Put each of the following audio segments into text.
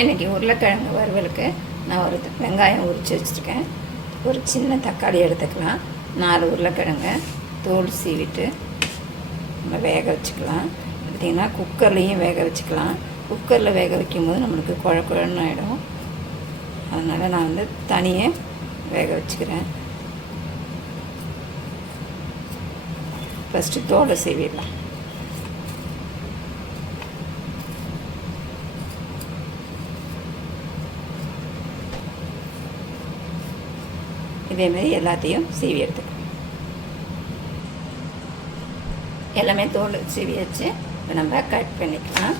இன்றைக்கி உருளைக்கிழங்கு வறுவலுக்கு நான் ஒரு வெங்காயம் உரித்து வச்சுருக்கேன். ஒரு சின்ன தக்காளி எடுத்துக்கலாம். 4 உருளைக்கிழங்கு தோல் சீவிட்டு நம்ம வேக வச்சுக்கலாம். பார்த்திங்கன்னா குக்கர்லேயும் வேக வச்சுக்கலாம். குக்கரில் வேக வைக்கும்போது நம்மளுக்கு குழன்னு ஆகிடும். அதனால் நான் வந்து தனியே வேக வச்சுக்கிறேன். ஃபஸ்ட்டு தோலை சீவிடலாம். இதேமாரி எல்லாத்தையும் சீவி எடுத்துக்கலாம். எல்லாமே தோல் சீவி வச்சு இப்போ நம்ம கட் பண்ணிக்கலாம்.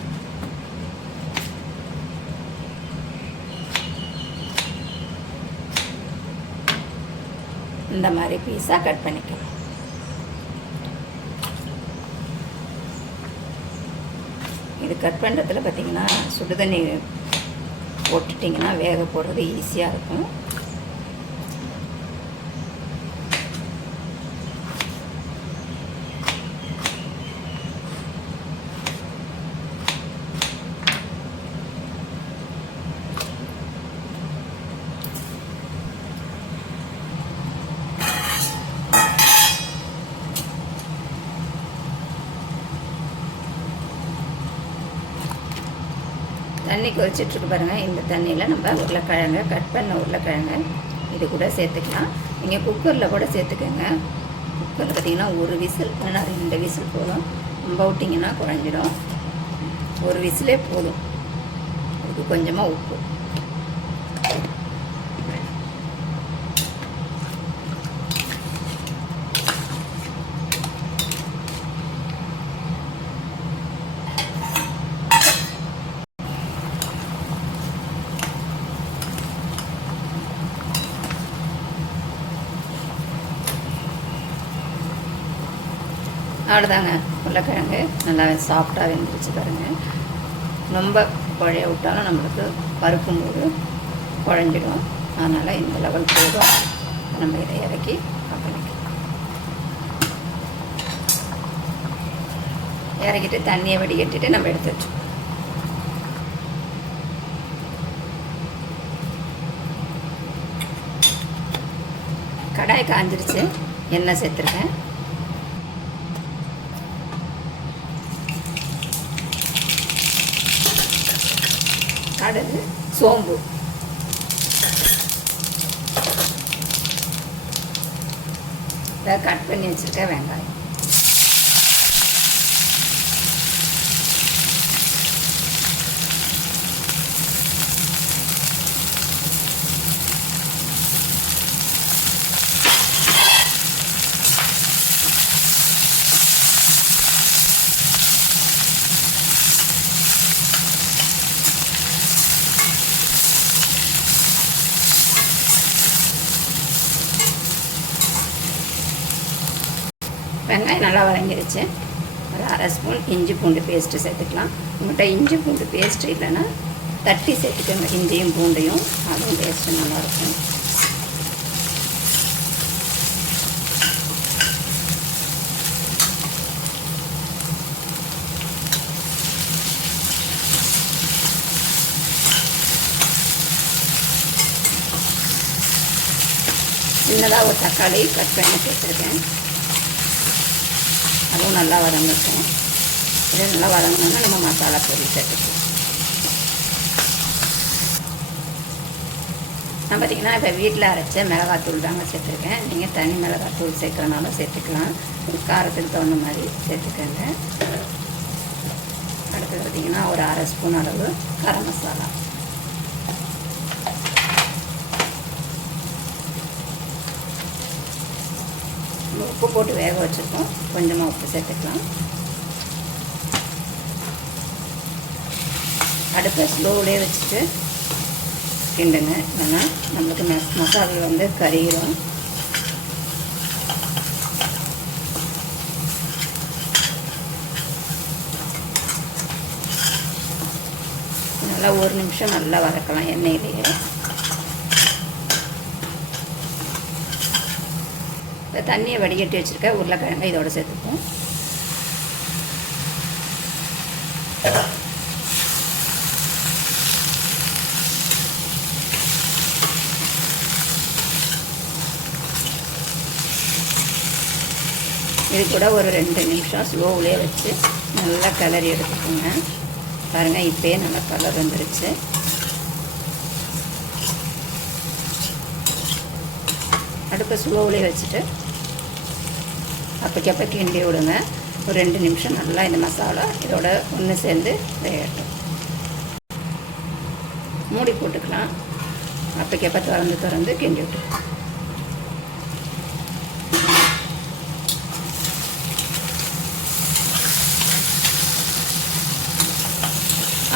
இந்த மாதிரி பீஸாக கட் பண்ணிக்கலாம். இது கட் பண்ணுறதுல பார்த்திங்கன்னா சுடு தண்ணி போட்டுட்டிங்கன்னா வேக போடுறது ஈஸியாக இருக்கும். தண்ணி கொதிச்சிட்ருக்கு பாருங்கள். இந்த தண்ணியில் நம்ம உருளைக்கிழங்கு கட் பண்ண உருளைக்கிழங்கு இது கூட சேர்த்துக்கலாம். நீங்கள் குக்கரில் கூட சேர்த்துக்கோங்க. குக்கரில் பார்த்திங்கன்னா 1 விசில் இல்லைன்னா 2 விசில் போதும். ரொம்ப விட்டிங்கன்னா குழஞ்சிடும். 1 விசிலே போதும். அதுக்கு கொஞ்சமாக உப்பு. அவ்வளோதாங்க. உருளைக்கிழங்கு நல்லா சாஃப்டாக வெந்துருச்சு பாருங்கள். ரொம்ப குழைய விட்டாலும் நம்மளுக்கு பருக்கும்போது குழஞ்சிடும். அதனால் இந்த லெவல் போதும். நம்ம இதை இறக்கி பண்ணிக்கலாம். இறக்கிட்டு தண்ணியை வடிகட்டிட்டு நம்ம எடுத்து வச்சோம். கடாய் காஞ்சிருச்சு. எண்ணெய் சேர்த்துருக்கேன். கடுகு, சோம்பு, இதை கட் பண்ணி வச்சுருக்க வெங்காயம், வெங்காயம் நல்லா வதங்கிடுச்சு. ஒரு 1/2 ஸ்பூன் இஞ்சி பூண்டு பேஸ்ட்டு சேர்த்துக்கலாம். உங்கள்கிட்ட இஞ்சி பூண்டு பேஸ்ட்டு இல்லைன்னா தட்டி சேர்த்துக்கோங்க. இஞ்சியும் பூண்டையும், அதுவும் டேஸ்ட்டு நல்லாயிருக்கும். சின்னதாக ஒரு தக்காளி கட் பண்ணி சேர்த்துருக்கேன். அதுவும் நல்லா வதங்கட்டும். இது நல்லா வதங்கணுன்னா நம்ம மசாலா பொருள் சேர்த்துக்கலாம். நான் பார்த்திங்கன்னா இப்போ வீட்டில் அரைச்ச மிளகாத்தூள் தாங்க சேர்த்துருக்கேன். நீங்கள் தனி மிளகாத்தூள் சேர்க்குறனாலும் சேர்த்துக்கலாம். காரத்துக்கு தகுந்த மாதிரி சேர்த்துக்கோங்க. அடுத்தது பார்த்திங்கன்னா ஒரு 1/2 ஸ்பூன் அளவு கரம் மசாலா, உப்பு போட்டு வேக வச்சுருக்கோம். கொஞ்சமாக உப்பு சேர்த்துக்கலாம். அடுப்பை ஸ்லோவிலே வச்சுட்டு கிண்டுங்க. இல்லைன்னா நம்மளுக்கு மசாலா வந்து கறியிடும். நல்லா 1 நிமிஷம் நல்லா வதக்கலாம் எண்ணெயிலேயே. தண்ணியை வடிகட்டி வச்சுருக்க உருளைக்கிழங்கு இதோட சேர்த்துப்போம். இது கூட ஒரு 2 நிமிஷம் ஸ்லோவிலே வச்சு நல்லா கிளறி எடுத்துக்கோங்க. பாருங்கள், இப்போயே நல்லா கலர் வந்துருச்சு. அடுப்பை ஸ்லோவிலே வச்சுட்டு அப்போக்கப்போ கிண்டி விடுங்க. ஒரு 2 நிமிஷம் நல்லா இந்த மசாலா இதோட ஒன்று சேர்ந்து வேகட்டும். மூடி போட்டுக்கலாம். அப்போக்கப்போ திறந்து கிண்டி விட்டு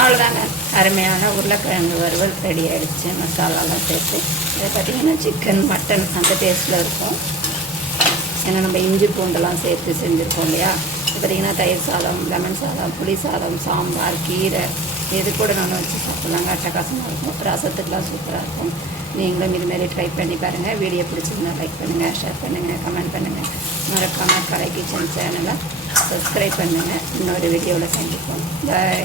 அவ்வளோதாங்க. அருமையான உருளைக்கிழங்கு வறுவல் ரெடி ஆகிடுச்சு. மசாலாலாம் சேர்த்து இதை பார்த்திங்கன்னா சிக்கன் மட்டன் அந்த டேஸ்ட்டில் இருக்கும். ஏன்னா நம்ம இஞ்சி பூண்டெல்லாம் சேர்த்து செஞ்சுருக்கோம் இல்லையா. இப்போ பார்த்திங்கன்னா தயிர் சாதம், லெமன் சாதம், புளி சாதம், சாம்பார், கீரை இது கூட நான் வச்சு சாப்பிட்லாங்க. அட்டகாசமாக இருக்கும். ரசத்துக்கெலாம் சூப்பராக இருக்கும். நீங்களும் இதுமாரி ட்ரை பண்ணி பாருங்கள். வீடியோ பிடிச்சிருந்தா லைக் பண்ணுங்கள், ஷேர் பண்ணுங்கள், கமெண்ட் பண்ணுங்கள். மறக்காமல் கலை கிச்சன் சேனலை சப்ஸ்கிரைப் பண்ணுங்கள். இன்னொரு வீடியோவில் சந்திப்போம். பாய்.